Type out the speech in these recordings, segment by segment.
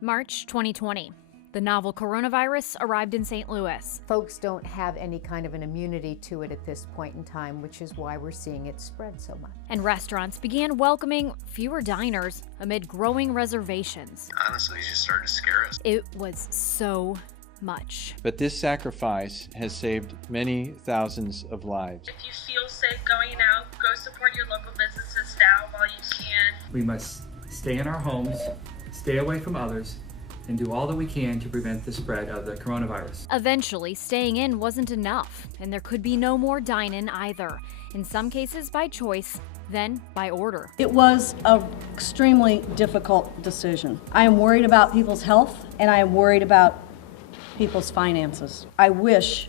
March 2020. The novel coronavirus arrived in St. Louis. Folks don't have any kind of an immunity to it at this point in time, which is why we're seeing it spread so much. And restaurants began welcoming fewer diners amid growing reservations. Honestly, it just started to scare us. It was so much. But this sacrifice has saved many thousands of lives. If you feel safe going out, go support your local businesses now while you can. We must stay in our homes, stay away from others, and do all that we can to prevent the spread of the coronavirus. Eventually, staying in wasn't enough, and there could be no more dine-in either. In some cases by choice, then by order. It was an extremely difficult decision. I am worried about people's health, and I am worried about people's finances. I wish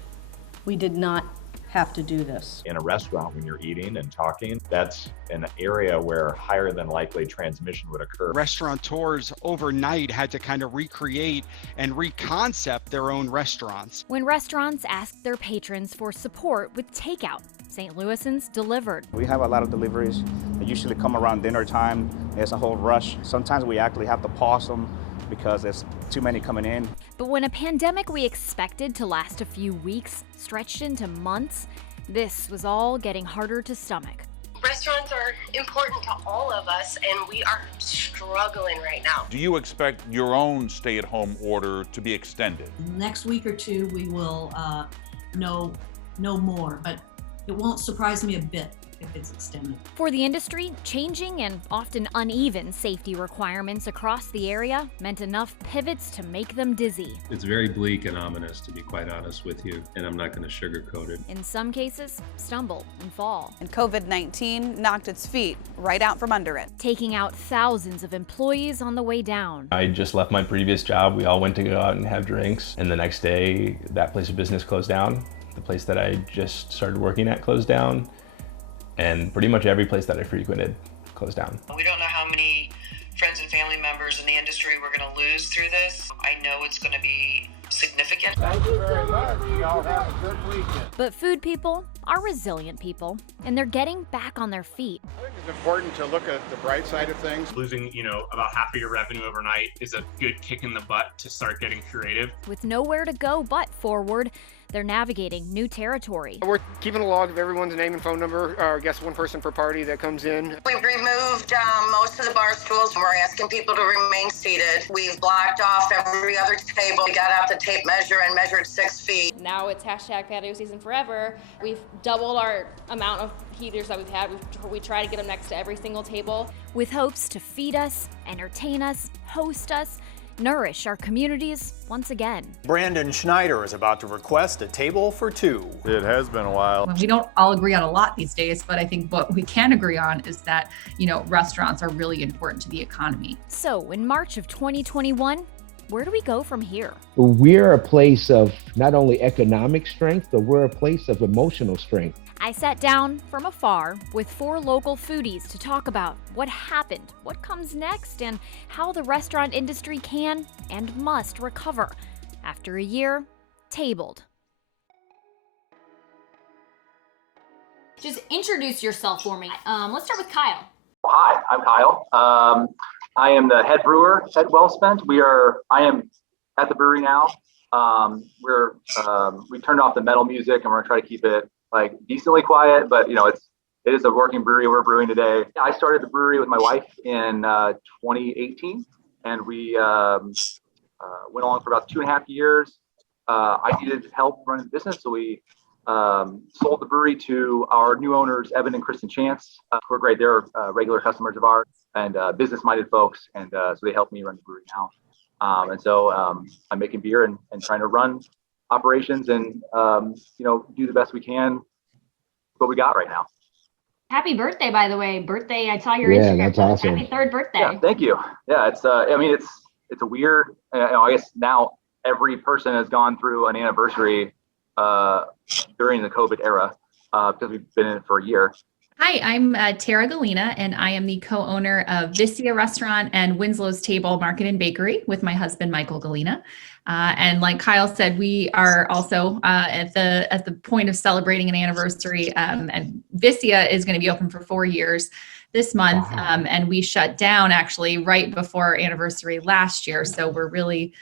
we did not have to do this. In a restaurant, when you're eating and talking, that's an area where higher than likely transmission would occur. Restaurateurs overnight had to kind of recreate and reconcept their own restaurants. When restaurants asked their patrons for support with takeout, St. Louisans delivered. We have a lot of deliveries. They usually come around dinner time. There's a whole rush. Sometimes we actually have to pause them because there's too many coming in. But when a pandemic we expected to last a few weeks stretched into months, this was all getting harder to stomach. Restaurants are important to all of us, and we are struggling right now. Do you expect your own stay-at-home order to be extended? Next week or two, we will know more, but it won't surprise me a bit if it's extended. For the industry, changing and often uneven safety requirements across the area meant enough pivots to make them dizzy. It's very bleak and ominous, to be quite honest with you, and I'm not going to sugarcoat it. In some cases, stumble and fall. And COVID-19 knocked its feet right out from under it, taking out thousands of employees on the way down. I just left my previous job. We all went to go out and have drinks, and the next day, that place of business closed down. The place that I just started working at closed down. And pretty much every place that I frequented closed down. We don't know how many friends and family members in the industry we're going to lose through this. I know it's going to be significant. Thank you very much. Y'all have a good weekend. But food people are resilient people, and they're getting back on their feet. I think it's important to look at the bright side of things. Losing, about half of your revenue overnight is a good kick in the butt to start getting creative. With nowhere to go but forward, they're navigating new territory. We're keeping a log of everyone's name and phone number, or I guess one person per party that comes in. We've removed most of the bar stools. We're asking people to remain seated. We've blocked off every other table. We got out the tape measure and measured 6 feet. Now it's hashtag patio season forever. We've doubled our amount of heaters that we've had. We try to get them next to every single table. With hopes to feed us, entertain us, host us, nourish our communities once again. Brandon Schneider is about to request a table for two. It has been a while. We don't all agree on a lot these days, but I think what we can agree on is that, restaurants are really important to the economy. So in March of 2021, where do we go from here? We're a place of not only economic strength, but we're a place of emotional strength. I sat down from afar with 4 local foodies to talk about what happened, what comes next, and how the restaurant industry can and must recover after a year tabled. Just introduce yourself for me. Let's start with Kyle. Hi, I'm Kyle. I am the head brewer at Wellspent. I am at the brewery now. We turned off the metal music and we're gonna try to keep it decently quiet, but it is a working brewery. We're brewing today. I started the brewery with my wife in 2018, and we went along for about 2.5 years. I needed help running the business, so we sold the brewery to our new owners, Evan and Kristen Chance. Who are great. They're regular customers of ours and business-minded folks, and so they help me run the brewery now. And so I'm making beer and trying to run operations and do the best we can with what we got right now. Happy birthday, by the way. I saw your Instagram. That's awesome. Happy 3rd birthday. Yeah, thank you. Yeah, it's a weird, I guess now every person has gone through an anniversary during the COVID era because we've been in it for a year. Hi, I'm Tara Galina, and I am the co-owner of Viscia Restaurant and Winslow's Table Market and Bakery with my husband, Michael Galina. And like Kyle said, we are also at the point of celebrating an anniversary, and Viscia is going to be open for 4 years this month, and we shut down actually right before our anniversary last year. So we're really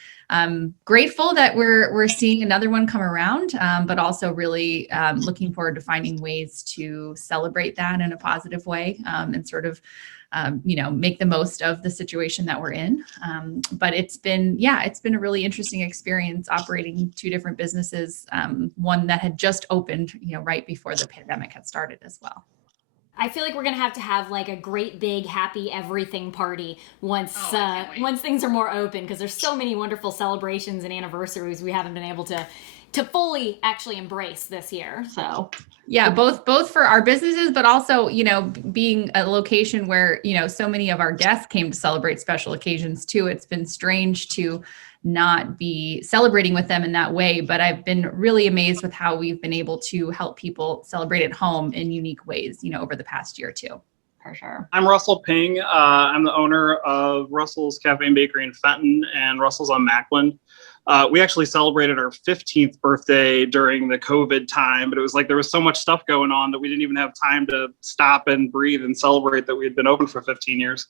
grateful that we're seeing another one come around, but also really looking forward to finding ways to celebrate that in a positive way, and sort of make the most of the situation that we're in. But it's been a really interesting experience operating two different businesses, one that had just opened, right before the pandemic had started as well. I feel like we're gonna have to have like a great big happy everything party once things are more open, because there's so many wonderful celebrations and anniversaries we haven't been able to fully actually embrace this year. So yeah, both for our businesses, but also, being a location where, so many of our guests came to celebrate special occasions too. It's been strange to not be celebrating with them in that way, but I've been really amazed with how we've been able to help people celebrate at home in unique ways, over the past year too. For sure. I'm Russell Ping. I'm the owner of Russell's Cafe and Bakery in Fenton and Russell's on Mackland. We actually celebrated our 15th birthday during the COVID time, but it was like there was so much stuff going on that we didn't even have time to stop and breathe and celebrate that we had been open for 15 years.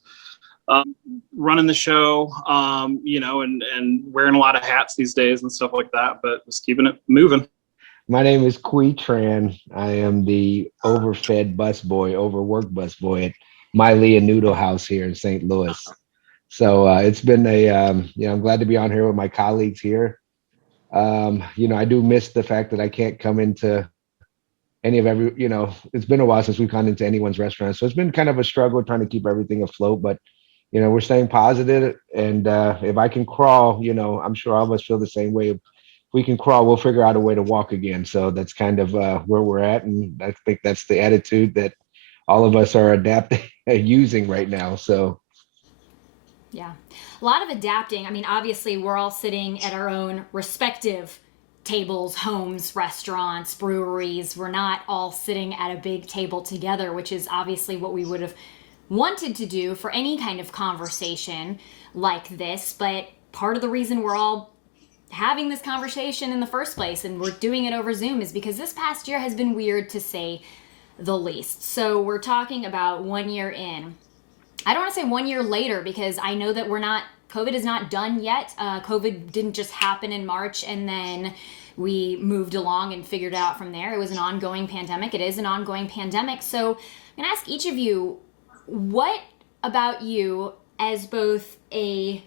Running the show, and wearing a lot of hats these days and stuff like that, but just keeping it moving. My name is Kui Tran. I am the overfed overworked busboy at My Leah Noodle House here in St. Louis. So it's been I'm glad to be on here with my colleagues here. I do miss the fact that I can't come into it's been a while since we've gone into anyone's restaurant. So it's been kind of a struggle trying to keep everything afloat, but we're staying positive. And if I can crawl, I'm sure all of us feel the same way. If we can crawl, we'll figure out a way to walk again. So that's kind of where we're at. And I think that's the attitude that all of us are using right now. So yeah, a lot of adapting. I mean, obviously we're all sitting at our own respective tables, homes, restaurants, breweries. We're not all sitting at a big table together, which is obviously what we would have wanted to do for any kind of conversation like this. But part of the reason we're all having this conversation in the first place and we're doing it over Zoom is because this past year has been weird, to say the least. So we're talking about 1 year in. I don't want to say 1 year later, because I know that COVID is not done yet. COVID didn't just happen in March and then we moved along and figured it out from there. It was an ongoing pandemic. It is an ongoing pandemic. So I'm going to ask each of you, what about you as both a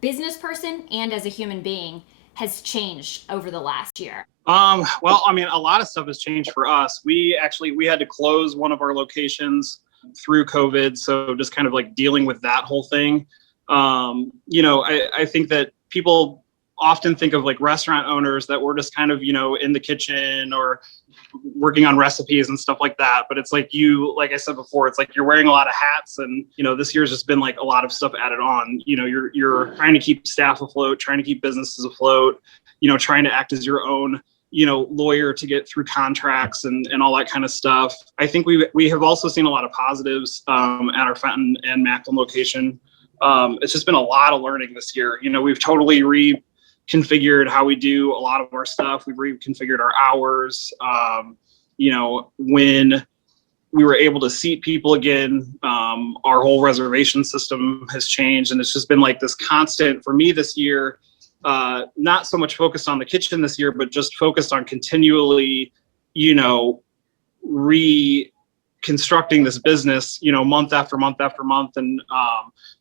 business person and as a human being has changed over the last year? Well, I mean, a lot of stuff has changed for us. We had to close one of our locations through COVID. So just kind of like dealing with that whole thing. I think that people often think of like restaurant owners that we're just kind of, in the kitchen or working on recipes and stuff like that. But it's like like I said before, it's like you're wearing a lot of hats, and, this year's just been like a lot of stuff added on. You're trying to keep staff afloat, trying to keep businesses afloat, trying to act as your own lawyer to get through contracts and all that kind of stuff. I think we have also seen a lot of positives at our Fenton and Mackland location. It's just been a lot of learning this year. We've totally reconfigured how we do a lot of our stuff. We've reconfigured our hours. When we were able to seat people again, our whole reservation system has changed. And it's just been like this constant for me this year. Not so much focused on the kitchen this year, but just focused on continually, reconstructing this business, month after month after month, and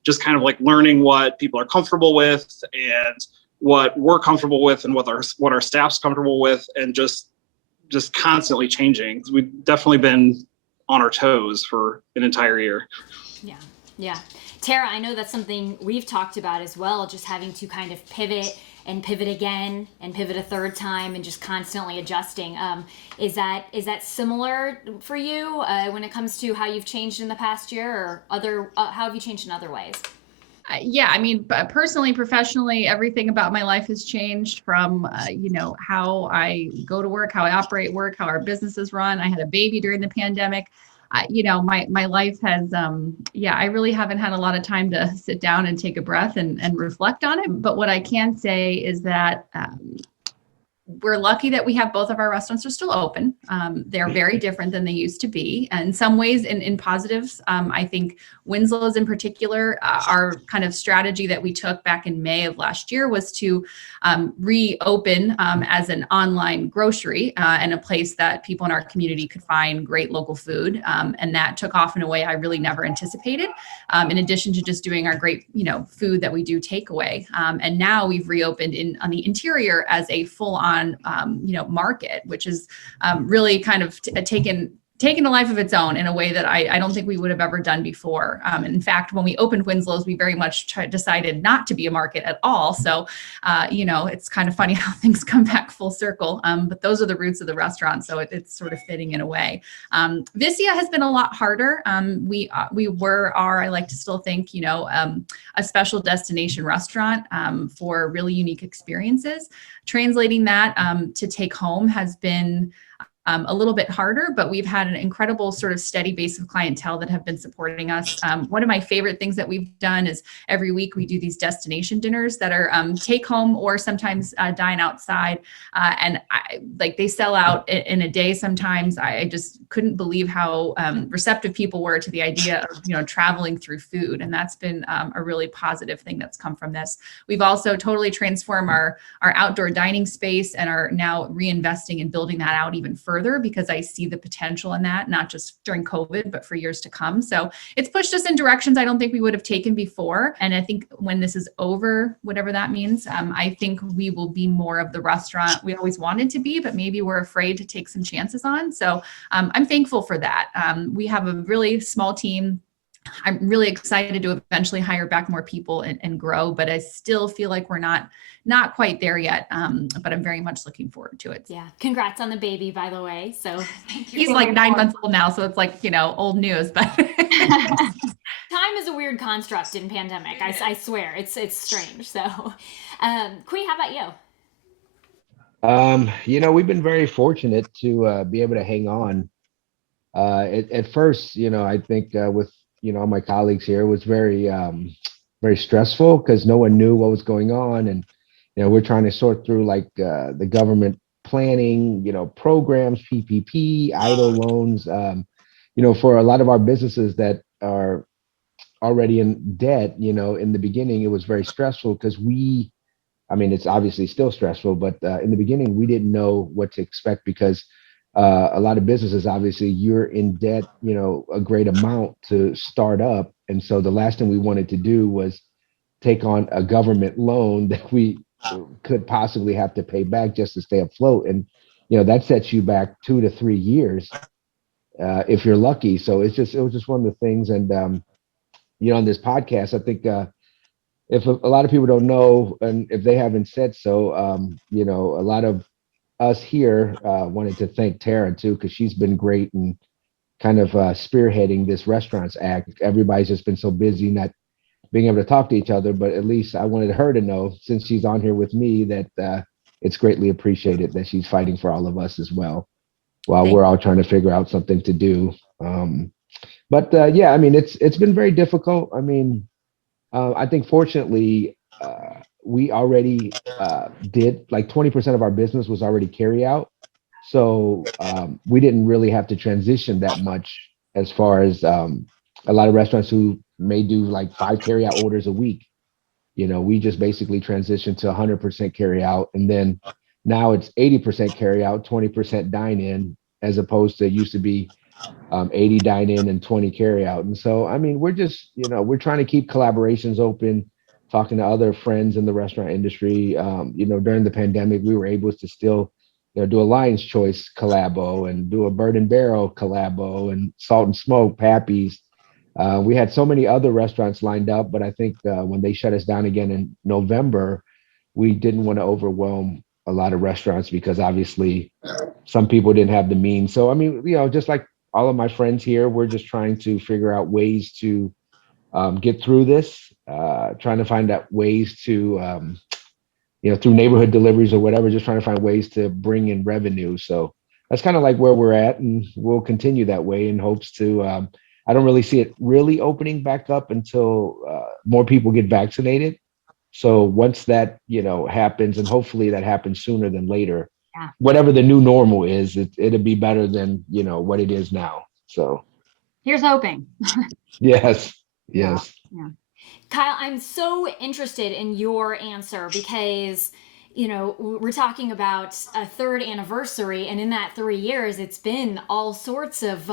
just kind of like learning what people are comfortable with and what we're comfortable with and what our staff's comfortable with, and just constantly changing. We've definitely been on our toes for an entire year. Yeah. Tara, I know that's something we've talked about as well, just having to kind of pivot and pivot again and pivot a third time and just constantly adjusting. Is that similar for you when it comes to how you've changed in the past year, or how have you changed in other ways? Yeah, I mean, personally, professionally, everything about my life has changed from, how I go to work, how I operate work, how our businesses run. I had a baby during the pandemic. My life has, I really haven't had a lot of time to sit down and take a breath and reflect on it. But what I can say is that we're lucky that we have both of our restaurants are still open. They're very different than they used to be. And in some ways, in positives, I think Winslow's in particular, our kind of strategy that we took back in May of last year was to reopen as an online grocery and a place that people in our community could find great local food. And that took off in a way I really never anticipated, in addition to just doing our great, food that we do takeaway. And now we've reopened on the interior as a full-on, market, which is really kind of taken a life of its own in a way that I don't think we would have ever done before. In fact, when we opened Winslow's, we very much decided not to be a market at all. So, it's kind of funny how things come back full circle. But those are the roots of the restaurant, so it's sort of fitting in a way. Vicia has been a lot harder. We are, I like to still think, a special destination restaurant for really unique experiences. Translating that to take home has been a little bit harder, but we've had an incredible sort of steady base of clientele that have been supporting us. One of my favorite things that we've done is every week we do these destination dinners that are take home or sometimes dine outside. And they sell out in a day sometimes. I just couldn't believe how receptive people were to the idea of, traveling through food. And that's been a really positive thing that's come from this. We've also totally transformed our outdoor dining space and are now reinvesting in building that out even further, because I see the potential in that, not just during COVID, but for years to come. So it's pushed us in directions I don't think we would have taken before. And I think when this is over, whatever that means, I think we will be more of the restaurant we always wanted to be, but maybe we're afraid to take some chances on. So I'm thankful for that. We have a really small team. I'm really excited to eventually hire back more people and grow, but I still feel like we're not quite there yet. But I'm very much looking forward to it. Yeah. Congrats on the baby, by the way. So he's like 9 months old now. So it's like, old news, but time is a weird construct in pandemic. I swear it's strange. So, Kui, how about you? We've been very fortunate to be able to hang on. At first, I think with all my colleagues here, it was very very stressful because no one knew what was going on, and we're trying to sort through the government planning, programs, PPP, idle loans. For a lot of our businesses that are already in debt, in the beginning it was very stressful because it's obviously still stressful, but in the beginning we didn't know what to expect because a lot of businesses, obviously you're in debt, a great amount to start up. And so the last thing we wanted to do was take on a government loan that we could possibly have to pay back just to stay afloat. And, that sets you back 2 to 3 years if you're lucky. So it was just one of the things. And, on this podcast, I think if a lot of people don't know, and if they haven't said so, a lot of us here wanted to thank Tara too, because she's been great and kind of spearheading this Restaurants Act. Everybody's just been so busy not being able to talk to each other, but at least I wanted her to know, since she's on here with me, that it's greatly appreciated that she's fighting for all of us as well, while we're all trying to figure out something to do. But it's been very difficult. I think fortunately, we already did 20% of our business was already carry out. So we didn't really have to transition that much as far as a lot of restaurants who may do 5 carry out orders a week. We just basically transitioned to 100% carry out. And then now it's 80% carry out, 20% dine in, as opposed to it used to be 80 dine in and 20 carry out. And so, we're just, we're trying to keep collaborations open, talking to other friends in the restaurant industry. During the pandemic, we were able to still, do a Lion's Choice collabo and do a Bird and Barrel collabo and Salt and Smoke, Pappy's. We had so many other restaurants lined up, but I think when they shut us down again in November, we didn't want to overwhelm a lot of restaurants because obviously some people didn't have the means. So, just like all of my friends here, we're just trying to figure out ways to get through this, trying to find out ways to, through neighborhood deliveries or whatever, just trying to find ways to bring in revenue. So that's kind of like where we're at, and we'll continue that way in hopes to, I don't really see it really opening back up until more people get vaccinated. So once that, happens, and hopefully that happens sooner than later, whatever the new normal is, it'll be better than, you know, what it is now. So Here's hoping. yes, yes. Yeah. Kyle, I'm so interested in your answer because, you know, we're talking about a third anniversary, and in that 3 years, it's been all sorts of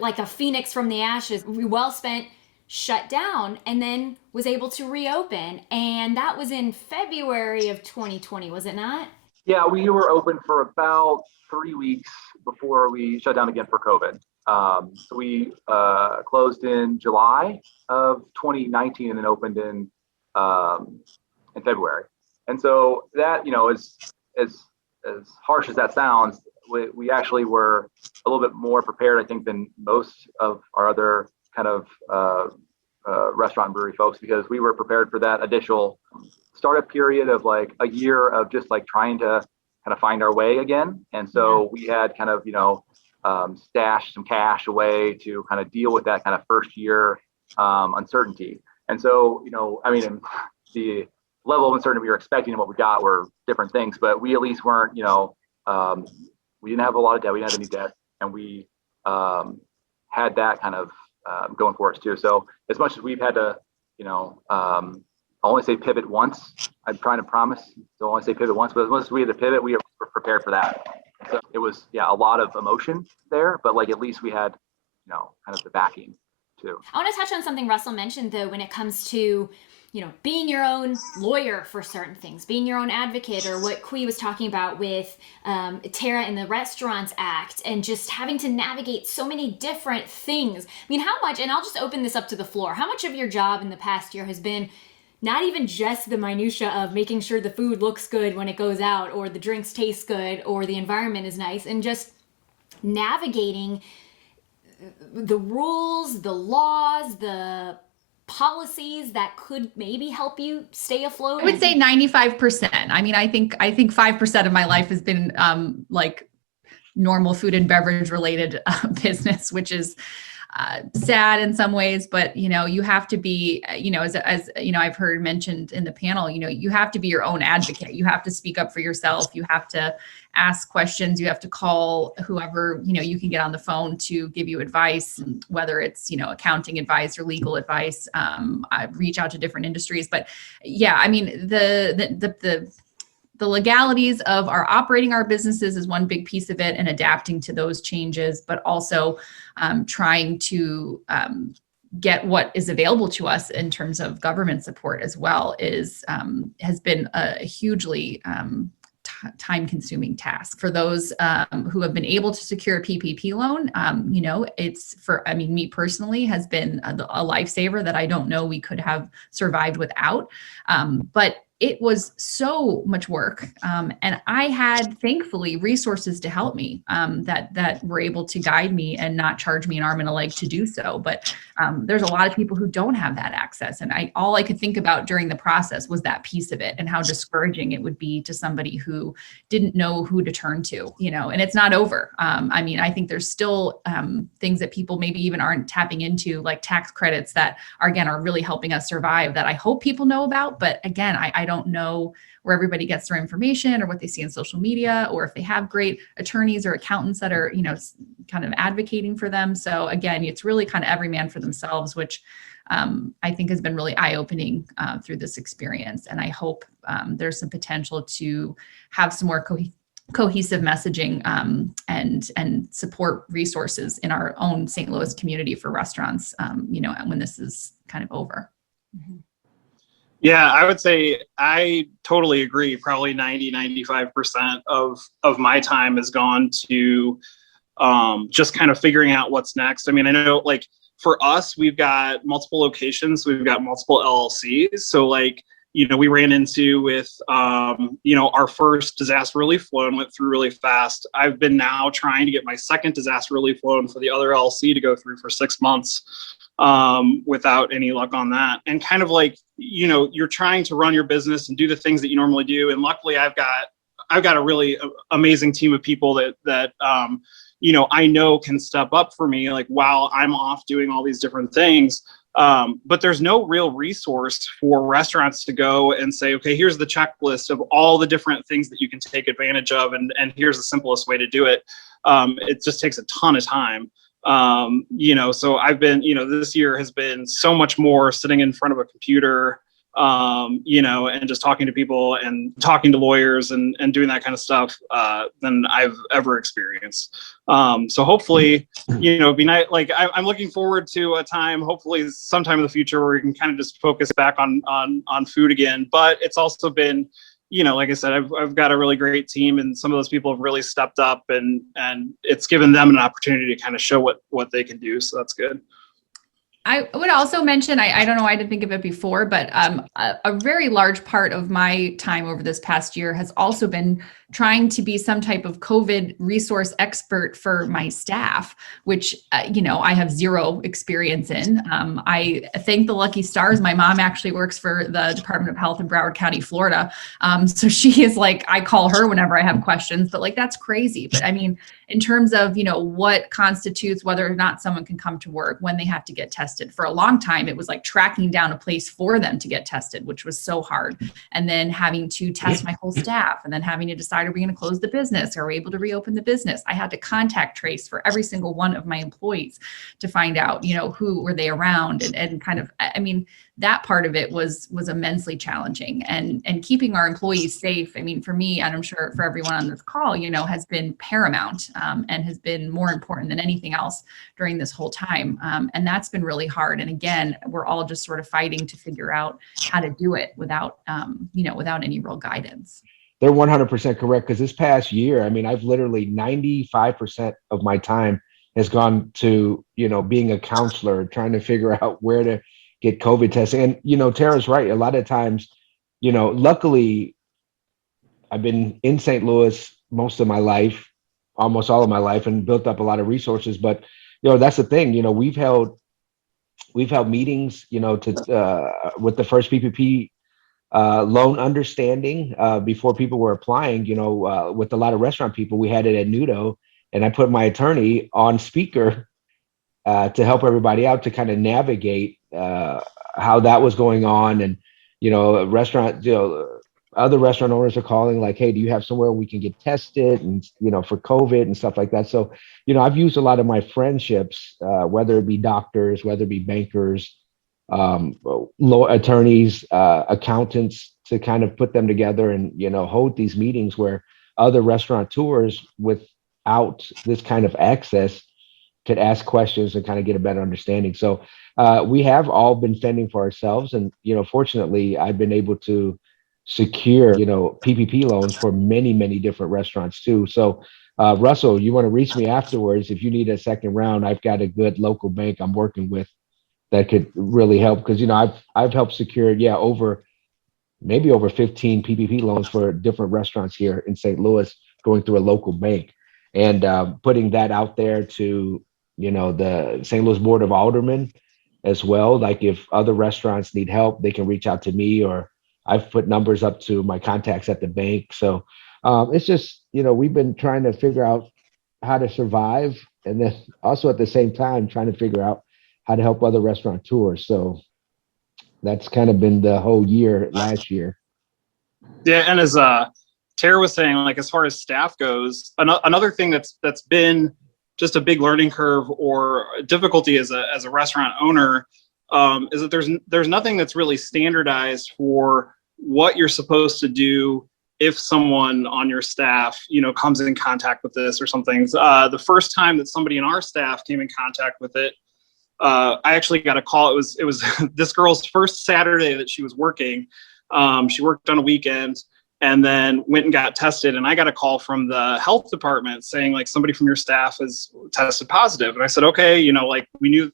like a phoenix from the ashes. We well spent shut down and then was able to reopen, and that was in February of 2020, was it not? Yeah, we were open for about 3 weeks before we shut down again for COVID. So we closed in July of 2019 and then opened in February. And so that, you know, as harsh as that sounds, we actually were a little bit more prepared, I think, than most of our other kind of restaurant and brewery folks, because we were prepared for that additional startup period of like a year of just like trying to kind of find our way again. And so we had kind of, you know, stashed some cash away to kind of deal with that kind of first year uncertainty. And so, you know, I mean, the level of uncertainty we were expecting and what we got were different things, but we at least weren't, you know, we didn't have a lot of debt, we didn't have any debt, and we had that kind of going for us too. So as much as we've had to, you know, I only say pivot once. I'm trying to promise, so I only say pivot once, but as much as we had to pivot, we were prepared for that. So it was, yeah, a lot of emotion there, but like at least we had, you know, kind of the backing too. I want to touch on something Russell mentioned, though, when it comes to, you know, being your own lawyer for certain things, being your own advocate, or what Kui was talking about with Tara in the Restaurants Act, and just having to navigate so many different things. I mean, how much, and I'll just open this up to the floor, how much of your job in the past year has been not even just the minutia of making sure the food looks good when it goes out, or the drinks taste good, or the environment is nice, and just navigating the rules, the laws, the policies that could maybe help you stay afloat? I would say 95%. I mean, I think 5% of my life has been like normal food and beverage related business, which is sad in some ways, but you know, you have to be, you know, as you know, I've heard mentioned in the panel, you know, you have to be your own advocate. You have to speak up for yourself. You have to ask questions. You have to call whoever, you know, you can get on the phone to give you advice, whether it's, you know, accounting advice or legal advice. I reach out to different industries, but yeah, I mean, the legalities of our operating our businesses is one big piece of it, and adapting to those changes, but also trying to get what is available to us in terms of government support as well has been a hugely time-consuming task. For those who have been able to secure a PPP loan, you know, it's for, I mean, me personally has been a lifesaver that I don't know we could have survived without. But it was so much work. And I had, thankfully, resources to help me that were able to guide me and not charge me an arm and a leg to do so. But there's a lot of people who don't have that access. And all I could think about during the process was that piece of it and how discouraging it would be to somebody who didn't know who to turn to, you know, and it's not over. I mean, I think there's still things that people maybe even aren't tapping into, like tax credits that are, again, are really helping us survive, that I hope people know about. But again, I don't know where everybody gets their information or what they see on social media, or if they have great attorneys or accountants that are, you know, kind of advocating for them. So again, it's really kind of every man for themselves, which I think has been really eye-opening through this experience. And I hope there's some potential to have some more cohesive messaging and support resources in our own St. Louis community for restaurants, you know, when this is kind of over. Mm-hmm. Yeah, I would say I totally agree. Probably 95% of my time has gone to just kind of figuring out what's next. I mean, I know like for us, we've got multiple locations, we've got multiple LLCs. So like, you know, we ran into with, you know, our first disaster relief loan went through really fast. I've been now trying to get my second disaster relief loan for the other LLC to go through for 6 months without any luck on that. And kind of like, you know, you're trying to run your business and do the things that you normally do. And luckily I've got a really amazing team of people that you know, I know can step up for me, like while I'm off doing all these different things. But there's no real resource for restaurants to go and say, okay, here's the checklist of all the different things that you can take advantage of, and here's the simplest way to do it. It just takes a ton of time. So I've been, this year has been so much more sitting in front of a computer, and just talking to people and talking to lawyers and doing that kind of stuff than I've ever experienced. So hopefully, it'd be nice. Like I'm looking forward to a time, hopefully sometime in the future, where we can kind of just focus back on food again. But it's also been, like I said, I've got a really great team, and some of those people have really stepped up, and it's given them an opportunity to kind of show what they can do. So that's good. I would also mention, I don't know, I didn't think of it before, but a very large part of my time over this past year has also been trying to be some type of COVID resource expert for my staff, which, I have zero experience in. I thank the lucky stars. My mom actually works for the Department of Health in Broward County, Florida. So she is like, I call her whenever I have questions, but like, that's crazy. But I mean, in terms of, what constitutes whether or not someone can come to work when they have to get tested. For a long time, it was like tracking down a place for them to get tested, which was so hard. And then having to test my whole staff, and then having to decide, are we going to close the business? Are we able to reopen the business? I had to contact trace for every single one of my employees to find out, who were they around, and kind of, I mean, that part of it was immensely challenging, and keeping our employees safe. I mean, for me, and I'm sure for everyone on this call, has been paramount, and has been more important than anything else during this whole time. And that's been really hard. And again, we're all just sort of fighting to figure out how to do it without, without any real guidance. They're 100% correct, because this past year, I mean, I've literally 95% of my time has gone to, being a counselor, trying to figure out where to get COVID testing. And, Tara's right. A lot of times, luckily, I've been in St. Louis most of my life, almost all of my life, and built up a lot of resources. But, that's the thing, we've held meetings, to with the first PPP loan understanding before people were applying, with a lot of restaurant people. We had it at Nudo, and I put my attorney on speaker to help everybody out to kind of navigate how that was going on. And, other restaurant owners are calling like, hey, do you have somewhere we can get tested, and, for COVID and stuff like that. So, I've used a lot of my friendships, whether it be doctors, whether it be bankers, law attorneys, accountants, to kind of put them together and, hold these meetings where other restaurateurs without this kind of access could ask questions and kind of get a better understanding. So we have all been fending for ourselves. And, fortunately, I've been able to secure, PPP loans for many, many different restaurants too. So Russell, you want to reach me afterwards if you need a second round. I've got a good local bank I'm working with that could really help, because, I've helped secure, maybe over 15 PPP loans for different restaurants here in St. Louis, going through a local bank, and putting that out there to, the St. Louis Board of Aldermen as well. Like, if other restaurants need help, they can reach out to me, or I've put numbers up to my contacts at the bank. So it's just, we've been trying to figure out how to survive, and then also at the same time trying to figure out how to help other restaurateurs. So that's kind of been the whole year last year. Yeah, and as Tara was saying, like, as far as staff goes, another thing that's been just a big learning curve or difficulty as a restaurant owner is that there's nothing that's really standardized for what you're supposed to do if someone on your staff, comes in contact with this or something. The first time that somebody in our staff came in contact with it, I actually got a call. It was this girl's first Saturday that she was working. She worked on a weekend and then went and got tested. And I got a call from the health department saying, like, somebody from your staff has tested positive. And I said, okay, like, we knew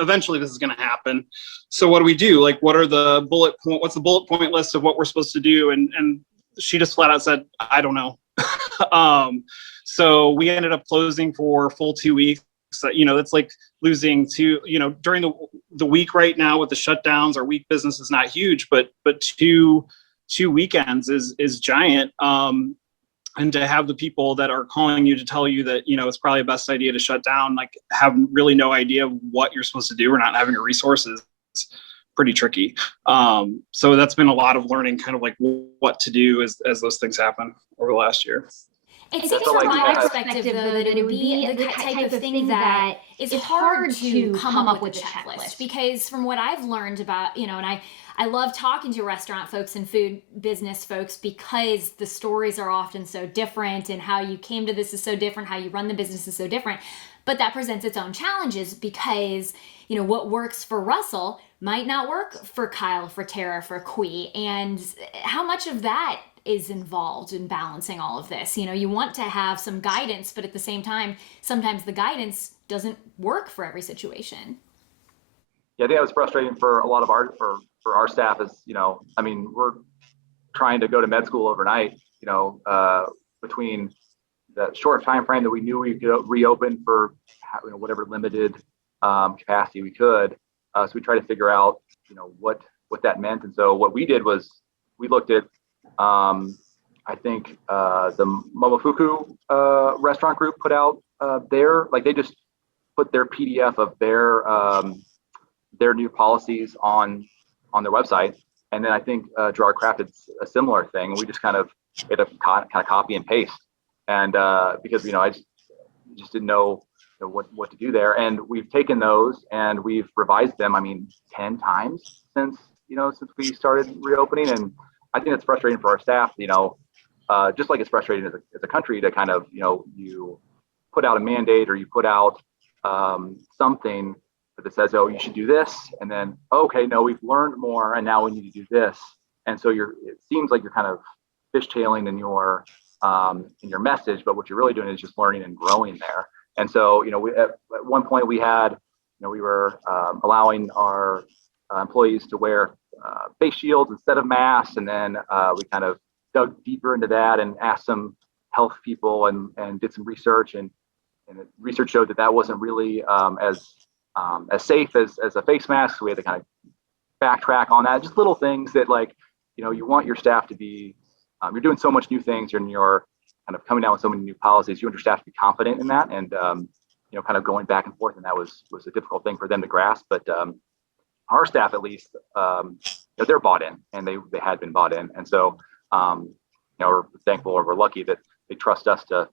eventually this is going to happen. So what do we do? Like, what's the bullet point list of what we're supposed to do? And she just flat out said, I don't know. So we ended up closing for a full 2 weeks. So, it's like losing during the week right now with the shutdowns, our week business is not huge, but two weekends is giant. and to have the people that are calling you to tell you that, it's probably the best idea to shut down, like have really no idea what you're supposed to do or not having a resources, pretty tricky. So that's been a lot of learning kind of like what to do as those things happen over the last year. It seems from my perspective, though, that it would be the type of thing that is hard to come up with a checklist, because from what I've learned about, and I love talking to restaurant folks and food business folks, because the stories are often so different and how you came to this is so different, how you run the business is so different. But that presents its own challenges, because, what works for Russell might not work for Kyle, for Tara, for Kui. And how much of that is involved in balancing all of this? You want to have some guidance, but at the same time, sometimes the guidance doesn't work for every situation. Yeah, I think that was frustrating for a lot of for our staff is, we're trying to go to med school overnight, between the short time frame that we knew we could reopen for whatever limited capacity we could. So we tried to figure out, what that meant. And so what we did was we looked at, I think the Momofuku restaurant group put out they just put their PDF of their new policies on their website. And then I think Gerard crafted a similar thing. We just kind of did a kind of copy and paste. And because, I just didn't know what to do there. And we've taken those and we've revised them, 10 times since we started reopening. And I think it's frustrating for our staff, just like it's frustrating as a country to kind of, you put out a mandate or you put out something that says, oh, you should do this. And then, okay, no, we've learned more and now we need to do this. And so it seems like you're kind of fishtailing in your message, but what you're really doing is just learning and growing there. And so, at one point we had, we were allowing our employees to wear face shields instead of masks. And then we kind of dug deeper into that and asked some health people and did some research. And the research showed that wasn't really as safe as a face mask. So we had to kind of backtrack on that. Just little things that you want your staff to be, you're doing so much new things and you're kind of coming down with so many new policies. You want your staff to be confident in that and, kind of going back and forth. And that was a difficult thing for them to grasp. But our staff, at least, they're bought in and they had been bought in. And so, we're thankful or we're lucky that they trust us to,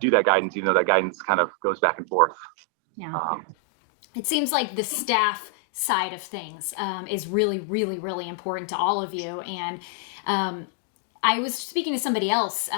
do that guidance, even though that guidance kind of goes back and forth. Yeah. It seems like the staff side of things is really, really, really important to all of you. And I was speaking to somebody else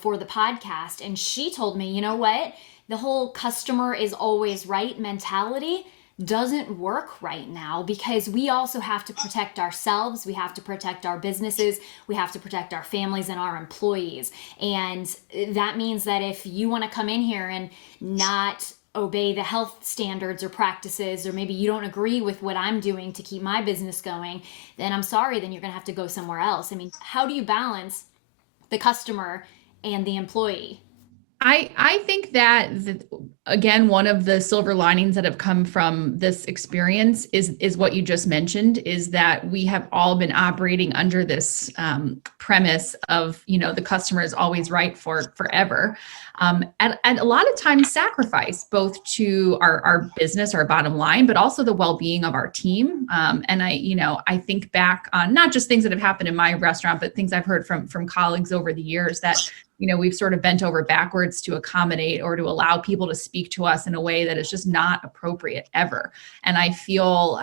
for the podcast, and she told me, you know what? The whole customer is always right mentality doesn't work right now, because we also have to protect ourselves. We have to protect our businesses. We have to protect our families and our employees. And that means that if you want to come in here and not obey the health standards or practices, or maybe you don't agree with what I'm doing to keep my business going, then I'm sorry, then you're going to have to go somewhere else. How do you balance the customer and the employee? I think that, again, one of the silver linings that have come from this experience is what you just mentioned, is that we have all been operating under this premise of, the customer is always right forever. And a lot of times sacrifice both to our business, our bottom line, but also the well-being of our team. And I think back on not just things that have happened in my restaurant, but things I've heard from colleagues over the years that, we've sort of bent over backwards to accommodate or to allow people to speak to us in a way that is just not appropriate ever. And I feel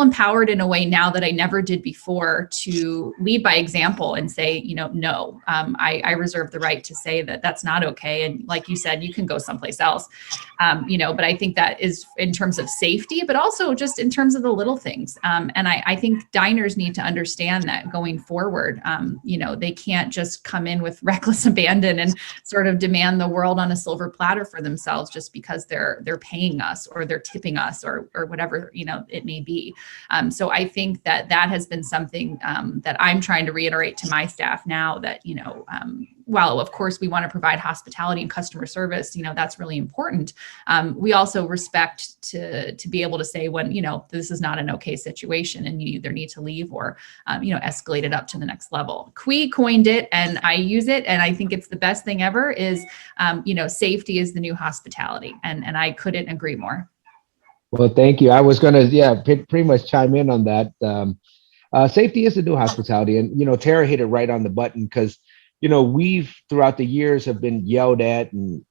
empowered in a way now that I never did before to lead by example and say, no, I reserve the right to say that that's not okay. And like you said, you can go someplace else, but I think that is in terms of safety, but also just in terms of the little things. And I think diners need to understand that going forward, they can't just come in with reckless abandon and sort of demand the world on a silver platter for themselves just because they're paying us or they're tipping us or whatever, it may be. So I think that has been something that I'm trying to reiterate to my staff now that, while of course we want to provide hospitality and customer service, that's really important. We also respect to be able to say when, this is not an okay situation and you either need to leave or, escalate it up to the next level. Kui coined it and I use it. And I think it's the best thing ever is, safety is the new hospitality. And I couldn't agree more. Well, thank you. I was going to, pretty much chime in on that. Safety is the new hospitality. And, Tara hit it right on the button because, we've throughout the years have been yelled at and,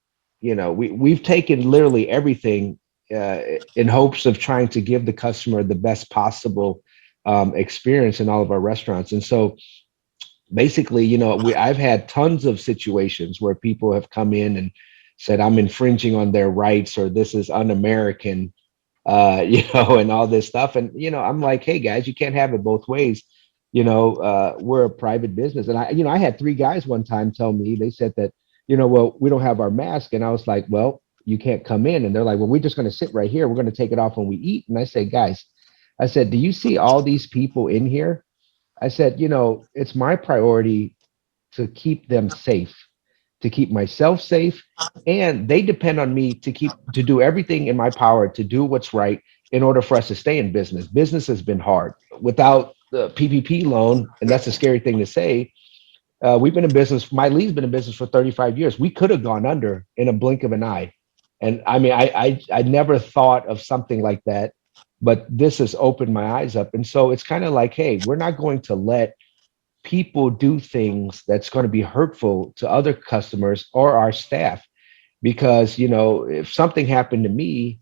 we've taken literally everything in hopes of trying to give the customer the best possible experience in all of our restaurants. And so basically, I've had tons of situations where people have come in and said, I'm infringing on their rights or this is un-American. And all this stuff. And, I'm like, hey guys, you can't have it both ways. We're a private business. And I had 3 guys one time tell me, they said that, well, we don't have our mask. And I was like, well, you can't come in. And they're like, well, we're just going to sit right here. We're going to take it off when we eat. And I say, guys, do you see all these people in here? I said, it's my priority to keep them safe, to keep myself safe, and they depend on me to do everything in my power to do what's right in order for us to stay in business. Business has been hard without the PPP loan, and that's a scary thing to say. We've been in business. My lead's been in business for 35 years. We could have gone under in a blink of an eye, and I mean, I never thought of something like that, but this has opened my eyes up, and so it's kind of like, hey, we're not going to let people do things that's going to be hurtful to other customers or our staff because if something happened to me,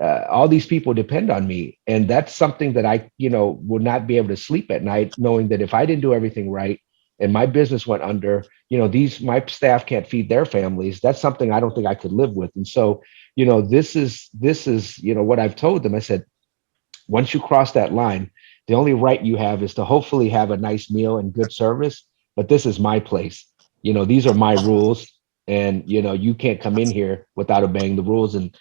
all these people depend on me, and that's something that I will not be able to sleep at night knowing that if I didn't do everything right and my business went under, my staff can't feed their families. That's something I don't think I could live with. And so this is what I've told them. I said, once you cross that line, the only right you have is to hopefully have a nice meal and good service. But this is my place. These are my rules, and you can't come in here without obeying the rules. And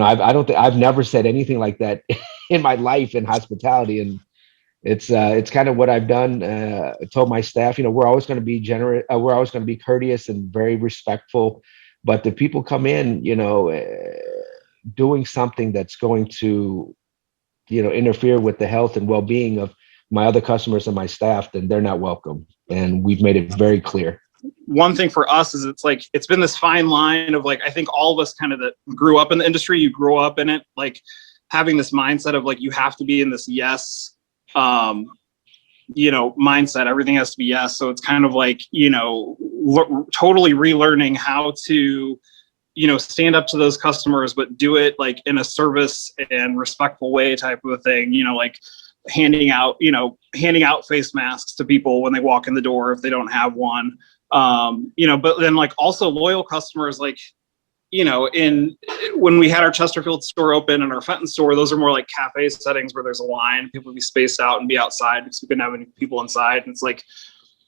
I've never said anything like that in my life in hospitality, and it's kind of what I've done. Told my staff, we're always going to be generous, we're always going to be courteous and very respectful. But if people come in, doing something that's going to interfere with the health and well-being of my other customers and my staff, then they're not welcome. And we've made it very clear. One thing for us is it's been this fine line of I think all of us kind of that grew up in the industry, you grew up in it, having this mindset of you have to be in this yes, mindset, everything has to be yes. So it's kind of totally relearning how to stand up to those customers, but do it in a service and respectful way type of a thing, handing out face masks to people when they walk in the door if they don't have one. But then also loyal customers, when we had our Chesterfield store open and our Fenton store, those are more like cafe settings where there's a line, people would be spaced out and be outside because we couldn't have any people inside. And it's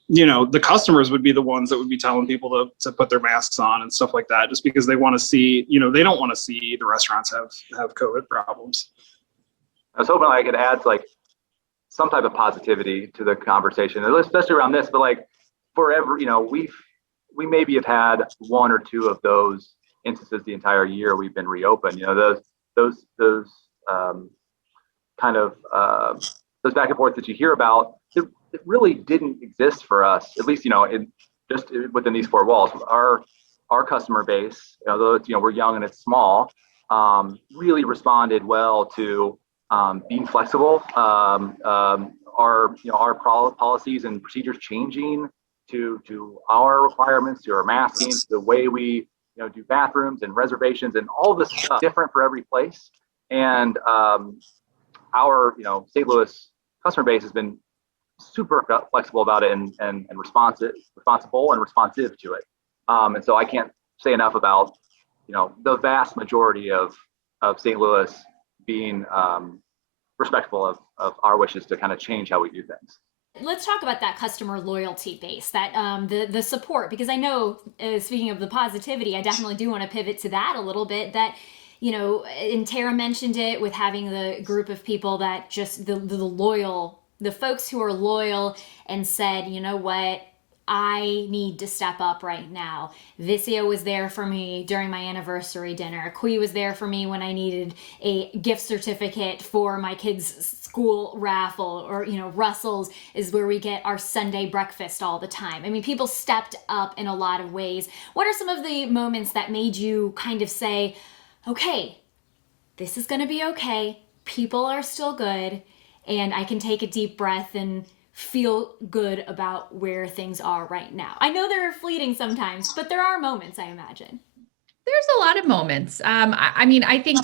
the customers would be the ones that would be telling people to put their masks on and stuff like that, just because they want to see, they don't want to see the restaurants have COVID problems. I was hoping I could add some type of positivity to the conversation, especially around this, but forever, we maybe have had 1 or 2 of those instances the entire year we've been reopened. Those those back and forth that you hear about, it really didn't exist for us, at least, just within these 4 walls. Our customer base, although it's, we're young and it's small, really responded well to being flexible. Our policies and procedures changing to our requirements, to our masking, to the way we do bathrooms and reservations and all of this stuff different for every place. And our St. Louis customer base has been super flexible about it and responsible and responsive to it. And so I can't say enough about the vast majority of St. Louis being respectful of our wishes to kind of change how we do things. Let's talk about that customer loyalty base, that the support, because I know, speaking of the positivity, I definitely do want to pivot to that a little bit. That, and Tara mentioned it with having the group of people that just the loyal, the folks who are loyal and said, you know what, I need to step up right now. Vicia was there for me during my anniversary dinner. Kui was there for me when I needed a gift certificate for my kids' school raffle, or, Russell's is where we get our Sunday breakfast all the time. I mean, people stepped up in a lot of ways. What are some of the moments that made you kind of say, okay, this is going to be okay. People are still good, and I can take a deep breath and feel good about where things are right now? I know they're fleeting sometimes, but there are moments, I imagine. There's a lot of moments. I mean, I think,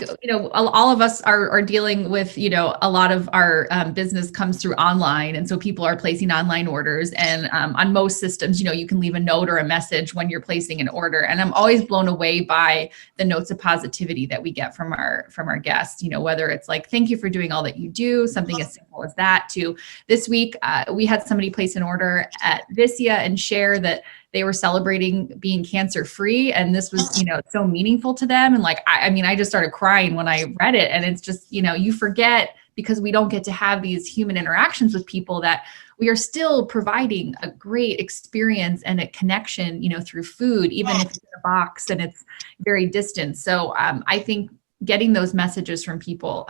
all of us are dealing with, a lot of our business comes through online. And so people are placing online orders. And on most systems, you can leave a note or a message when you're placing an order. And I'm always blown away by the notes of positivity that we get from our guests, whether it's like, thank you for doing all that you do, something as simple as that, to this week, we had somebody place an order at Vicia and share that they were celebrating being cancer free. And this was, so meaningful to them. And like, I mean, I just started crying when I read it. And it's just, you forget, because we don't get to have these human interactions with people, that we are still providing a great experience and a connection, through food, even if it's in a box and it's very distant. So I think getting those messages from people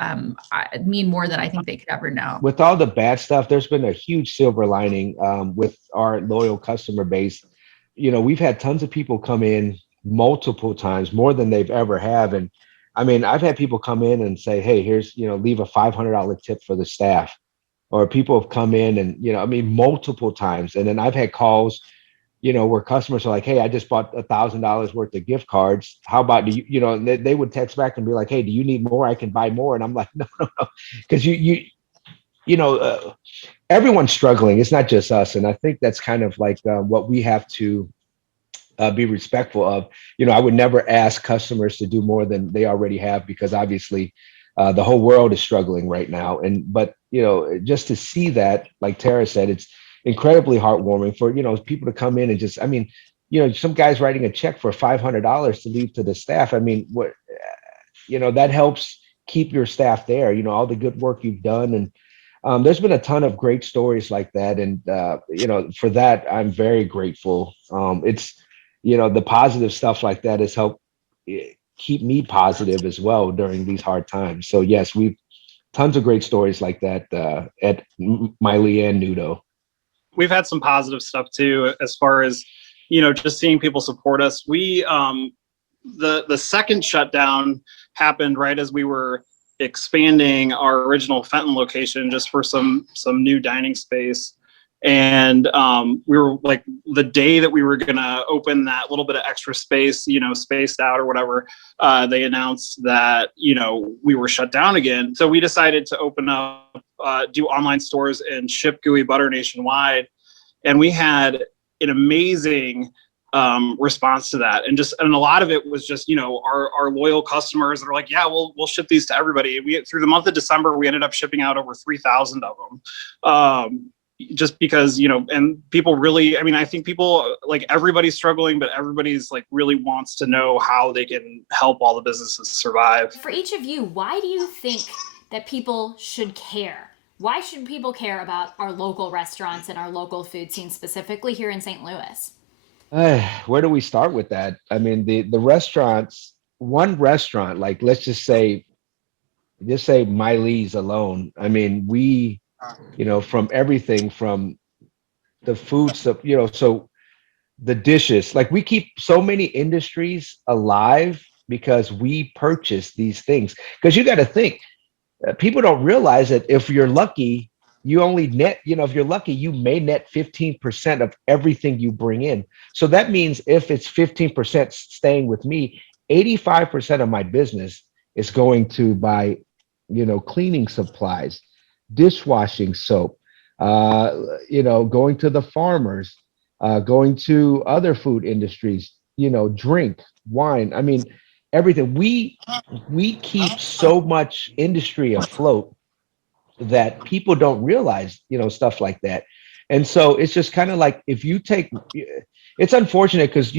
mean more than I think they could ever know. With all the bad stuff, there's been a huge silver lining with our loyal customer base. We've had tons of people come in multiple times, more than they've ever have. And I mean, I've had people come in and say, hey, here's, leave a $500 tip for the staff. Or people have come in and, multiple times. And then I've had calls, where customers are like, hey, I just bought $1,000 worth of gift cards. How about, and they would text back and be like, hey, do you need more? I can buy more. And I'm like, no. Because everyone's struggling. It's not just us. And I think that's kind of like what we have to be respectful of. I would never ask customers to do more than they already have, because obviously the whole world is struggling right now. But just to see that, like Tara said, it's incredibly heartwarming for, people to come in and just, I mean, some guy's writing a check for $500 to leave to the staff. I mean, what, that helps keep your staff there, all the good work you've done. And there's been a ton of great stories like that. And, for that, I'm very grateful. It's, the positive stuff like that has helped keep me positive as well during these hard times. So yes, we've tons of great stories like that at Miley and Nudo. We've had some positive stuff too, as far as, just seeing people support us. We, the second shutdown happened right as we were expanding our original Fenton location just for some new dining space. And we were like, the day that we were gonna open that little bit of extra space, spaced out or whatever, they announced that, we were shut down again. So we decided to open up, do online stores and ship gooey butter nationwide. And we had an amazing response to that. And a lot of it was just, our loyal customers that are like, yeah, we'll ship these to everybody. Through the month of December, we ended up shipping out over 3,000 of them. Just because, and people really, I mean, I think people, like, everybody's struggling, but everybody's like really wants to know how they can help all the businesses survive. For each of you, why do you think that people should care? Why should people care about our local restaurants and our local food scene, specifically here in St. Louis? Where do we start with that? I mean, the restaurants, one restaurant, like, let's just say Miley's alone. I mean, we, from everything from the food stuff, so the dishes, like, we keep so many industries alive because we purchase these things. Because you got to think, people don't realize that if you're lucky, you only net, if you're lucky, you may net 15% of everything you bring in. So that means if it's 15% staying with me, 85% of my business is going to buy, cleaning supplies, dishwashing soap, going to the farmers, going to other food industries, drink, wine. I mean, everything. We keep so much industry afloat that people don't realize, stuff like that. And so it's just kind of like, if you take, it's unfortunate because,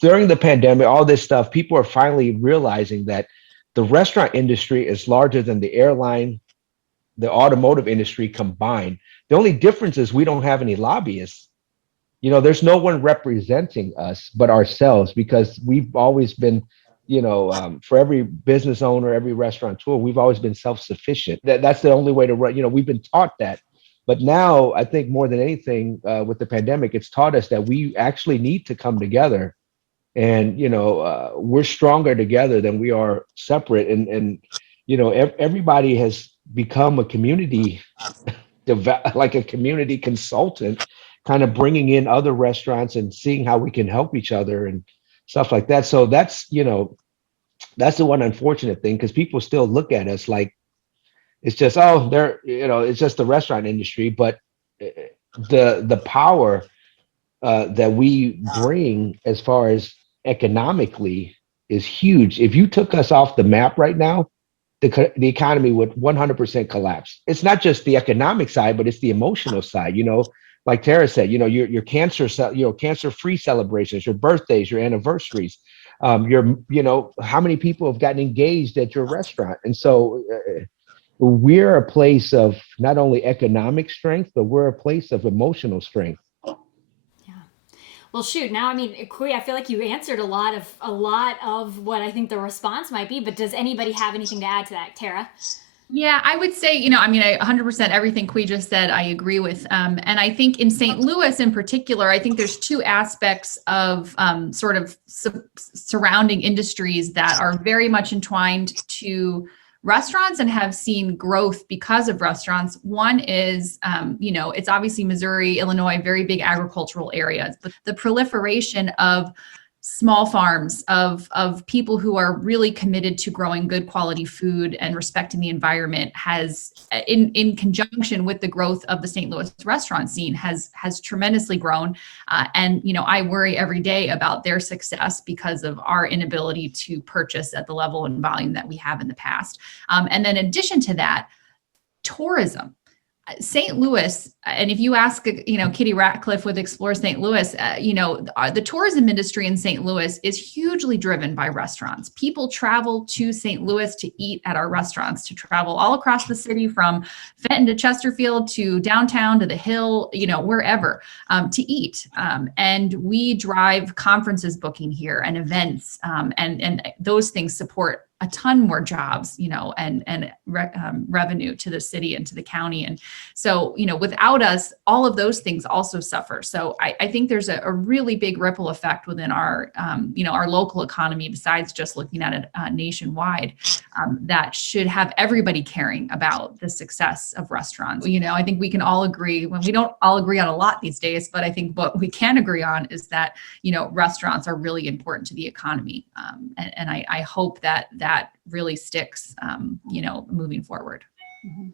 during the pandemic, all this stuff, people are finally realizing that the restaurant industry is larger than the airline, the automotive industry combined. The only difference is we don't have any lobbyists. there's no one representing us but ourselves, because we've always been, for every business owner, every restaurateur, we've always been self-sufficient. That's the only way to run. We've been taught that. But now I think more than anything, with the pandemic, it's taught us that we actually need to come together. And, we're stronger together than we are separate. And everybody has become a community, like a community consultant, kind of bringing in other restaurants and seeing how we can help each other and stuff like that. So that's the one unfortunate thing, because people still look at us like it's just, oh, it's just the restaurant industry. But uh, the power that we bring as far as economically is huge. If you took us off the map right now, the economy would 100% collapse. It's not just the economic side, but it's the emotional side. Like Tara said, your cancer-free celebrations, your birthdays, your anniversaries, how many people have gotten engaged at your restaurant. And so we're a place of not only economic strength, but we're a place of emotional strength. Well, shoot. Now, I mean, Kui, I feel like you answered a lot of what I think the response might be. But does anybody have anything to add to that, Tara? Yeah, I would say, I 100% everything Kui just said, I agree with. And I think in St. Louis in particular, I think there's two aspects of sort of surrounding industries that are very much entwined to restaurants and have seen growth because of restaurants. One is, it's obviously Missouri, Illinois, very big agricultural areas, but the proliferation of small farms, of people who are really committed to growing good quality food and respecting the environment has, in conjunction with the growth of the St. Louis restaurant scene, has tremendously grown. And I worry every day about their success because of our inability to purchase at the level and volume that we have in the past. And then in addition to that, tourism. St. Louis, and if you ask, Kitty Ratcliffe with Explore St. Louis, the tourism industry in St. Louis is hugely driven by restaurants. People travel to St. Louis to eat at our restaurants, to travel all across the city from Fenton to Chesterfield to downtown to the Hill, wherever, to eat. And we drive conferences booking here and events, and those things support a ton more jobs, and revenue to the city and to the county. And so, without us, all of those things also suffer. So I think there's a really big ripple effect within our, our local economy, besides just looking at it nationwide, that should have everybody caring about the success of restaurants. I think we can all agree, when we don't all agree on a lot these days, but I think what we can agree on is that, restaurants are really important to the economy. And I hope that really sticks, moving forward. Mm-hmm.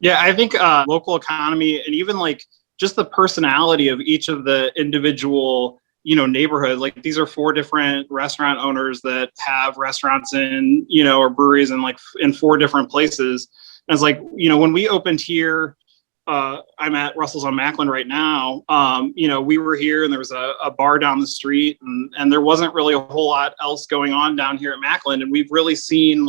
Yeah, I think local economy, and even like just the personality of each of the individual, neighborhoods. Like, these are 4 different restaurant owners that have restaurants in, or breweries in 4 different places. And it's like, when we opened here, I'm at Russell's on Macklin right now. We were here and there was a bar down the street, and there wasn't really a whole lot else going on down here at Macklin. And we've really seen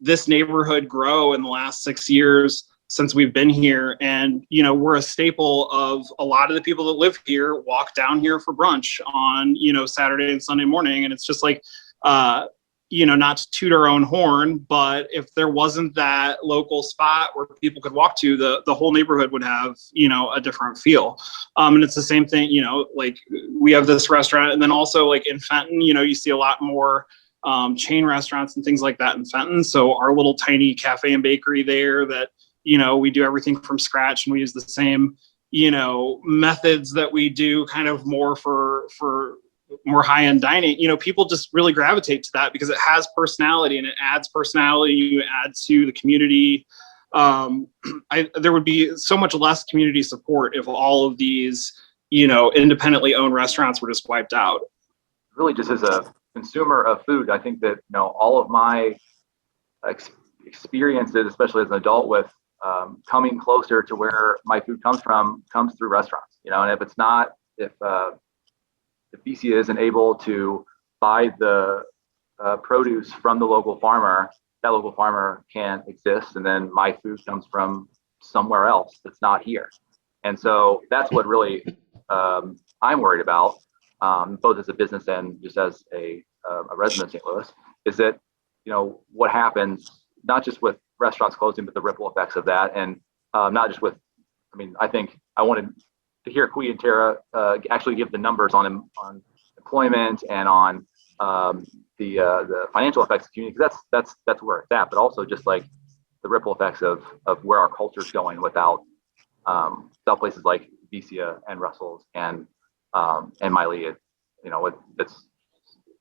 this neighborhood grow in the last 6 years since we've been here. And, we're a staple of a lot of the people that live here walk down here for brunch on, Saturday and Sunday morning. And it's just not to toot our own horn, but if there wasn't that local spot where people could walk to, the whole neighborhood would have, a different feel. And it's the same thing, we have this restaurant, and then also in Fenton, you see a lot more chain restaurants and things like that in Fenton. So our little tiny cafe and bakery there that, we do everything from scratch, and we use the same, methods that we do kind of more for more high-end dining. People just really gravitate to that because it has personality, and it adds personality. You add to the community. There would be so much less community support if all of these, independently owned restaurants were just wiped out. Really, just as a consumer of food, I think that all of my experiences, especially as an adult, with coming closer to where my food comes from, comes through restaurants. And if it's not, if BC isn't able to buy the produce from the local farmer, that local farmer can't exist, and then my food comes from somewhere else that's not here. And so that's what really I'm I'm worried about, both as a business and just as a resident of St. Louis, is that, what happens not just with restaurants closing, but the ripple effects of that, and not just with. I think I wanted to hear Kui and Tara actually give the numbers on employment and on the financial effects of community, because that's where it's at, but also just like the ripple effects of where our culture is going without places like Vicia and Russell's and Miley. It's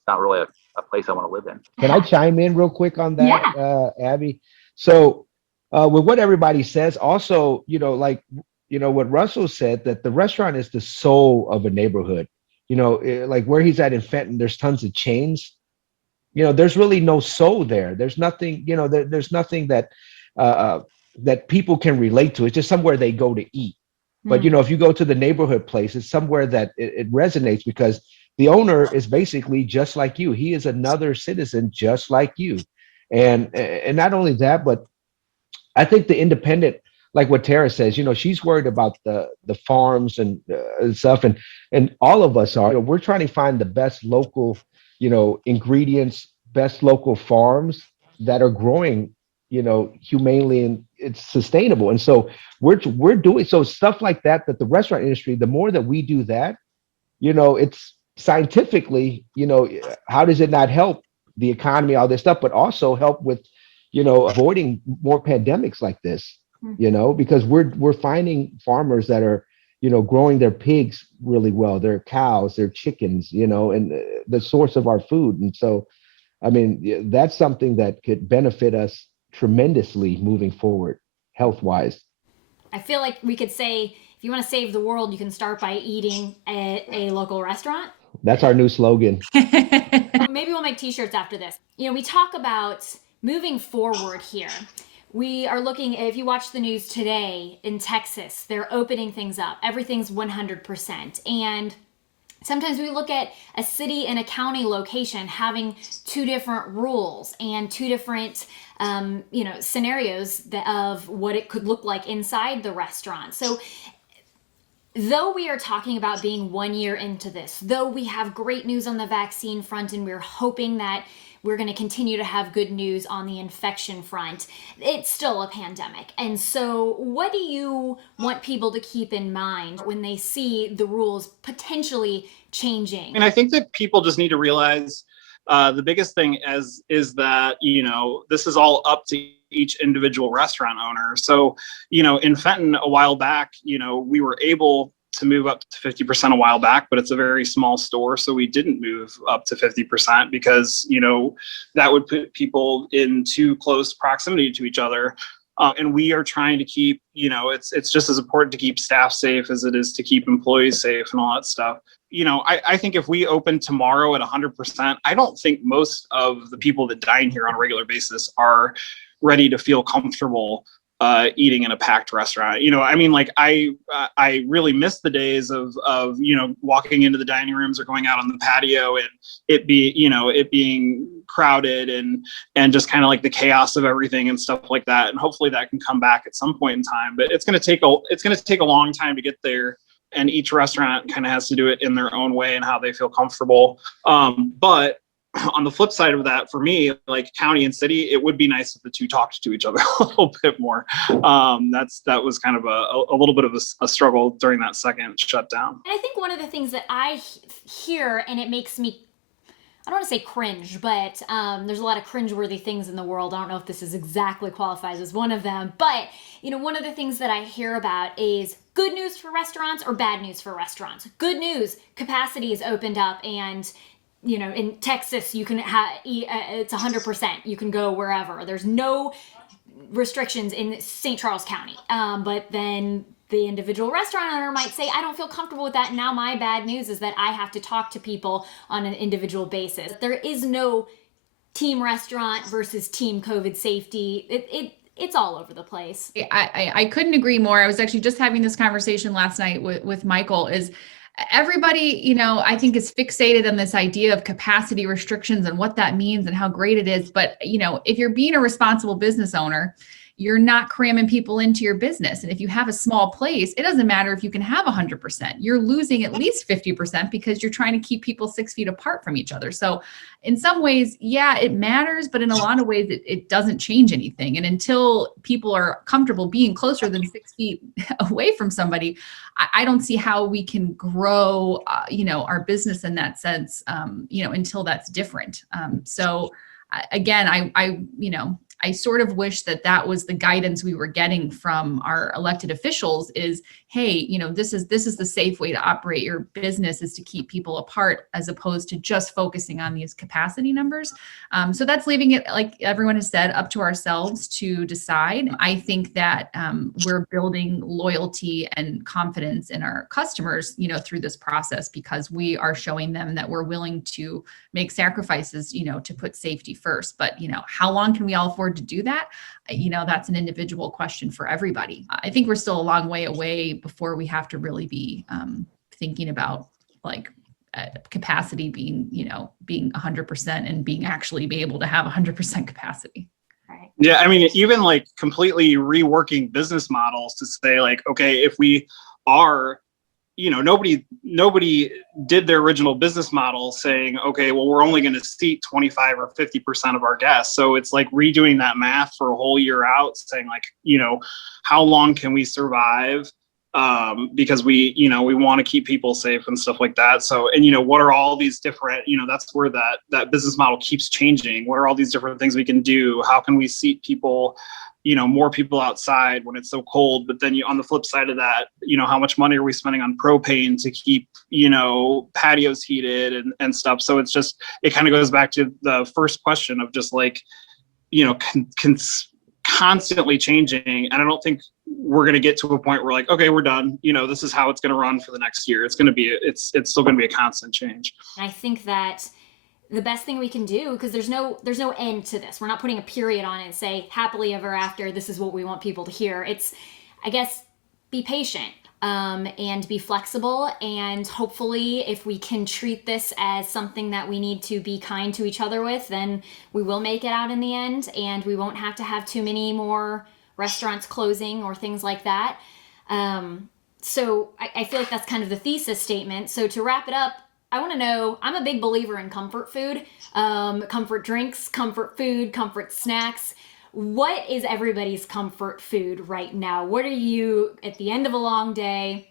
not really a place I want to live in. Can I chime in real quick on that, Abby? So with what everybody says, also, what Russell said, that the restaurant is the soul of a neighborhood. Like where he's at in Fenton, there's tons of chains. There's really no soul there. There's nothing, there's nothing that that people can relate to. It's just somewhere they go to eat. But if you go to the neighborhood place, it's somewhere that it resonates, because the owner is basically just like you. He is another citizen just like you. And not only that, but I think the independent, like what Tara says, she's worried about the farms and stuff, and all of us are. We're trying to find the best local, ingredients, best local farms that are growing, humanely, and it's sustainable. And so we're doing so stuff like that. That the restaurant industry, the more that we do that, it's scientifically, how does it not help the economy, all this stuff, but also help with, avoiding more pandemics like this, because we're finding farmers that are, growing their pigs really well, their cows, their chickens, and the source of our food. And so, that's something that could benefit us tremendously moving forward, health-wise. I feel like we could say, if you want to save the world, you can start by eating at a local restaurant. That's our new slogan. Maybe we'll make t-shirts after this. We talk about moving forward here. We are looking, if you watch the news today in Texas, they're opening things up. Everything's 100%. And sometimes we look at a city and a county location having two different rules and two different scenarios of what it could look like inside the restaurant. So though we are talking about being 1 year into this, though we have great news on the vaccine front, and we're hoping that we're going to continue to have good news on the infection front, it's still a pandemic. And so what do you want people to keep in mind when they see the rules potentially changing? And I think that people just need to realize the biggest thing is that, this is all up to each individual restaurant owner. So, in Fenton a while back, we were able to move up to 50% a while back, but it's a very small store. So we didn't move up to 50% because, that would put people in too close proximity to each other. And we are trying to keep, it's just as important to keep staff safe as it is to keep employees safe and all that stuff. I think if we open tomorrow at 100%, I don't think most of the people that dine here on a regular basis are ready to feel comfortable eating in a packed restaurant. I really miss the days of walking into the dining rooms or going out on the patio and it being crowded and just kind of like the chaos of everything and stuff like that. And hopefully that can come back at some point in time, but it's going to take a long time to get there. And each restaurant kind of has to do it in their own way and how they feel comfortable. But on the flip side of that, for me, like county and city, it would be nice if the two talked to each other a little bit more. That was kind of a little bit of a struggle during that second shutdown. And I think one of the things that I hear, and it makes me, I don't want to say cringe, but there's a lot of cringeworthy things in the world. I don't know if this is exactly qualifies as one of them, but one of the things that I hear about is good news for restaurants or bad news for restaurants. Good news, capacity is opened up, and in Texas, you can it's 100%. You can go wherever. There's no restrictions in St. Charles County. But then the individual restaurant owner might say, I don't feel comfortable with that. Now my bad news is that I have to talk to people on an individual basis. There is no team restaurant versus team COVID safety. It's all over the place. I couldn't agree more. I was actually just having this conversation last night with Michael. Is everybody, I think is fixated on this idea of capacity restrictions and what that means and how great it is. But, if you're being a responsible business owner, you're not cramming people into your business. And if you have a small place, it doesn't matter if you can have 100%. You're losing at least 50% because you're trying to keep people 6 feet apart from each other. So in some ways, yeah, it matters, but in a lot of ways, it doesn't change anything. And until people are comfortable being closer than 6 feet away from somebody, I don't see how we can grow, our business in that sense, until that's different. So again, I sort of wish that was the guidance we were getting from our elected officials is, hey, this is the safe way to operate your business, is to keep people apart as opposed to just focusing on these capacity numbers. So that's leaving it, like everyone has said, up to ourselves to decide. I think that we're building loyalty and confidence in our customers, through this process, because we are showing them that we're willing to make sacrifices, to put safety first. But, how long can we all afford to do that? That's an individual question for everybody. I think we're still a long way away before we have to really be thinking about capacity being 100% and being actually be able to have 100% capacity. Yeah, I mean, even like completely reworking business models to say like, okay, if we are, nobody did their original business model saying, okay, well, we're only going to seat 25 or 50% of our guests. So it's like redoing that math for a whole year out, saying like, how long can we survive? Because we want to keep people safe and stuff like that. So, and what are all these different, that's where that business model keeps changing. What are all these different things we can do? How can we seat people, more people outside when it's so cold? But then on the flip side of that, how much money are we spending on propane to keep, patios heated and stuff? So it's just, it kind of goes back to the first question of just like, constantly changing. And I don't think we're going to get to a point where like, okay, we're done. This is how it's going to run for the next year. It's still going to be a constant change. And I think that the best thing we can do, because there's no end to this. We're not putting a period on it and say happily ever after. This is what we want people to hear. It's, I guess, be patient and be flexible. And hopefully if we can treat this as something that we need to be kind to each other with, then we will make it out in the end, and we won't have to have too many more restaurants closing or things like that. So I feel like that's kind of the thesis statement. So to wrap it up, I want to know, I'm a big believer in comfort food, comfort drinks, comfort food, comfort snacks. What is everybody's comfort food right now? What are you, at the end of a long day,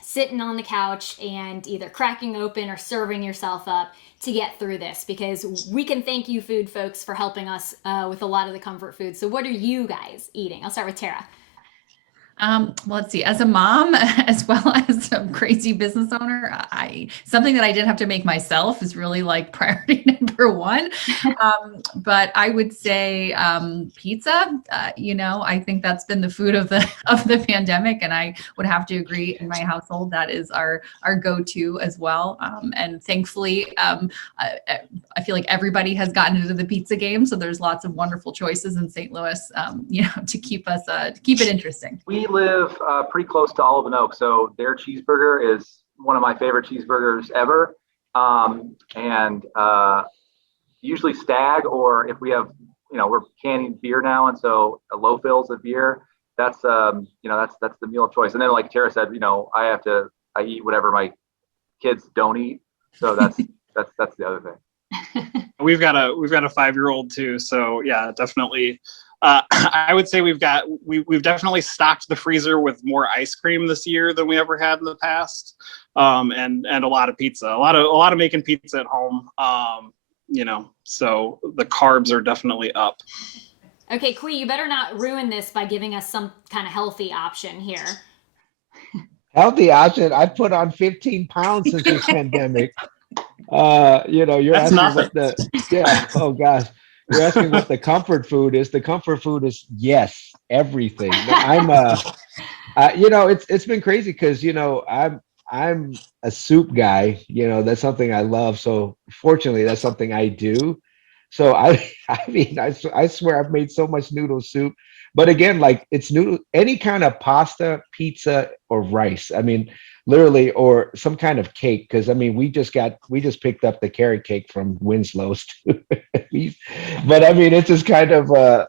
sitting on the couch and either cracking open or serving yourself up to get through this? Because we can thank you, food folks, for helping us with a lot of the comfort food. So what are you guys eating? I'll start with Tara. Well, let's see. As a mom, as well as a crazy business owner, something that I did have to make myself is really like priority number one. But I would say pizza. I think that's been the food of the pandemic, and I would have to agree. In my household, that is our go-to as well. And thankfully, I feel like everybody has gotten into the pizza game, so there's lots of wonderful choices in St. Louis, to keep it interesting. We live pretty close to Olive and Oak, so their cheeseburger is one of my favorite cheeseburgers ever. And usually Stag, or if we have, we're canning beer now, and so a low fills of beer. That's the meal of choice. And then, like Tara said, I eat whatever my kids don't eat. So that's the other thing. We've got a 5-year-old too, so yeah, definitely. I would say we've definitely stocked the freezer with more ice cream this year than we ever had in the past, and a lot of pizza, a lot of making pizza at home. So the carbs are definitely up. Okay, Kui, you better not ruin this by giving us some kind of healthy option here. Healthy option. I put on 15 pounds since this pandemic. You're That's asking nothing. Oh gosh. You're asking what the comfort food is. The comfort food is yes, everything. It's been crazy because I'm a soup guy. That's something I love. So fortunately, that's something I do. So I swear I've made so much noodle soup. But again, like it's noodle, any kind of pasta, pizza, or rice. I mean, literally, or some kind of cake. Because we just picked up the carrot cake from Winslow's too. But it's just kind of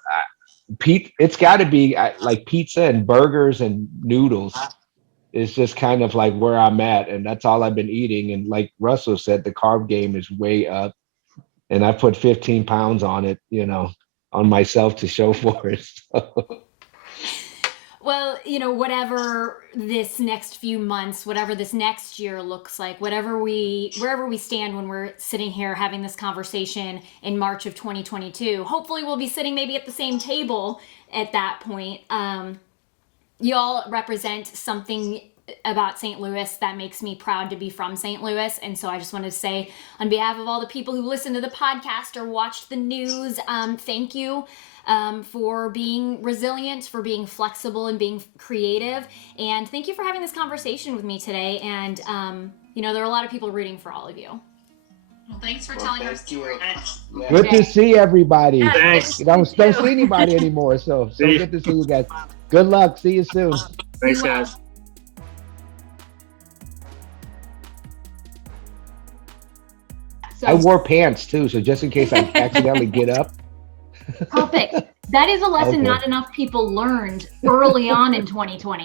it's got to be like pizza and burgers and noodles is just kind of like where I'm at, and that's all I've been eating. And like Russell said, the carb game is way up, and I put 15 pounds on it, on myself to show for it. So. Well, whatever this next few months, whatever this next year looks like, wherever we stand when we're sitting here having this conversation in March of 2022, hopefully we'll be sitting maybe at the same table at that point. Y'all represent something about St. Louis that makes me proud to be from St. Louis. And so I just wanted to say, on behalf of all the people who listen to the podcast or watch the news, thank you. For being resilient, for being flexible and being creative. And thank you for having this conversation with me today. And, there are a lot of people rooting for all of you. Well, thanks for telling our story. Good to see everybody. Thanks. Don't see anybody anymore. So good to see you guys. Good luck. See you soon. Thanks, guys. I wore pants too, so just in case I accidentally get up. Perfect. That is a lesson Okay. not enough people learned early on in 2020.